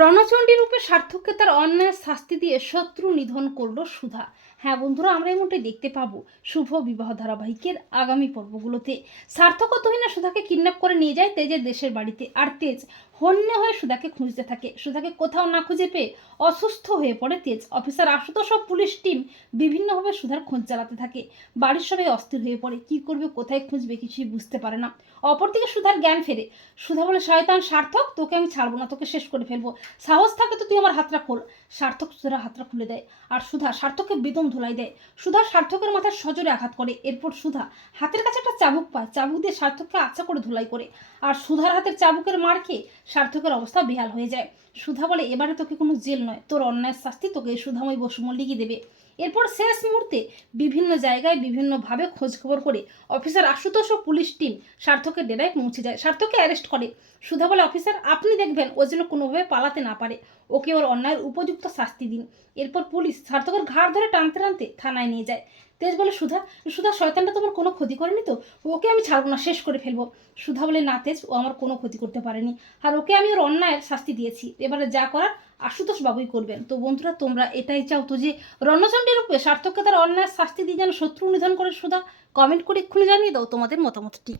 রণচণ্ডী রূপে সার্থককে তার অন্যায় শাস্তি দিয়ে শত্রু নিধন করল সুধা। হ্যাঁ বন্ধুরা, আমরা মুহূর্তে দেখতে পাবো শুভ বিবাহ ধারাবাহিকের আগামী পর্বগুলোতে। সার্থক ও তহিনা সুধাকে কিডন্যাপ করে নিয়ে যায় তেজের দেশের বাড়িতে। আর তেজ হন্যে হয়ে সুধাকে খুঁজতে থাকে। সুধাকে কোথাও না খুঁজে পেয়ে অসুস্থ হয়ে পড়ে তেজ। অফিসার আশুতোষ ও পুলিশ টিম বিভিন্নভাবে সুধার খোঁজ চালাতে থাকে। বাড়ির সবাই অস্থির হয়ে পড়ে। কি করবে, কোথায় খুঁজবে কিছুই বুঝতে পারে না। অপরদিকে সুধার জ্ঞান ফেরে। সুধা বলে, শয়তান, সার্থক, তোকে আমি ছাড়বো না, তোকে শেষ করে ফেলব। সাহস থাকে তো তুই আমার হাতটা খোল। সার্থক সুধার হাতটা খুলে দেয়। আর সুধা সার্থককে বেদম ধুলাই দেয়। সুধা সার্থকের মাথায় সজোরে আঘাত করে। এরপর সুধা হাতের কাছে একটা চাবুক পায়। চাবুক দিয়ে সার্থককে আচ্ছা করে ধুলাই করে। আর সুধার হাতের চাবুকের মার খেয়ে সার্থকের অবস্থা বেহাল হয়ে যায়। সুধা বলে, এবারে তোকে কোনো জেল নয়, তোর অন্যায় শাস্তি তোকে সুধাময় বসুমল্লিকে দেবে। এরপর শেষ মুহূর্তে বিভিন্ন জায়গায় বিভিন্নভাবে খোঁজখবর করে অফিসার আশুতোষ ও পুলিশ টিম সার্থকের ডেরায় পৌঁছে যায়। সার্থককে অ্যারেস্ট করে। সুধা বলে, অফিসার, আপনি দেখবেন, ও যেন কোনোভাবে পালাতে না পারে। ওকে ওর অন্যায়ের উপযুক্ত শাস্তি দিন। এরপর পুলিশ সার্থকের ঘাড় ধরে টানতে টানতে থানায় নিয়ে যায়। তেজ বলে, সুধা সুধা, শয়তানটা তোমার কোনো ক্ষতি করেনি তো? ওকে আমি ছাড়বো না, শেষ করে ফেলব। সুধা বলে, না, তেজ, ও আমার কোনো ক্ষতি করতে পারেনি। আর ওকে আমি ওর অন্যায়ের শাস্তি দিয়েছি। এবারে যা করার আশুতোষ বাবুই করবেন। তো বন্ধুরা, তোমরা এটাই চাও তো যে, রণচণ্ডীর রূপে সার্থককে তার অন্যায়ের শাস্তি দিয়ে যেন শত্রু নিধন করে সুধা কমেন্ট করে এক্ষুনি জানিয়ে দাও তোমাদের মতামতটি।